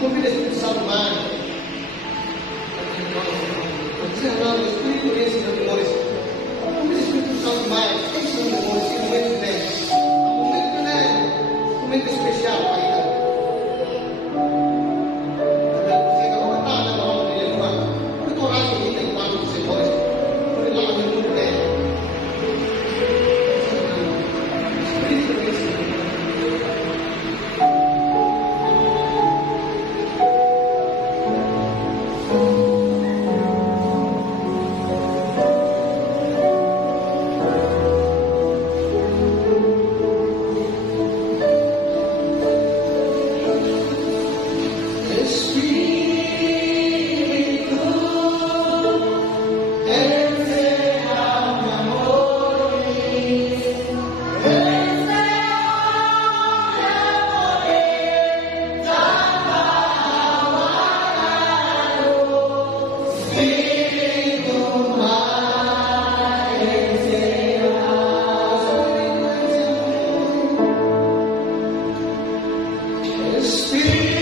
Como que el Espíritu Santo va? Entonces hablando del Espíritu y ese temores. Como el Espíritu Santo va? Esse temores, esse momento desse. Um momento especial para ele. Espírito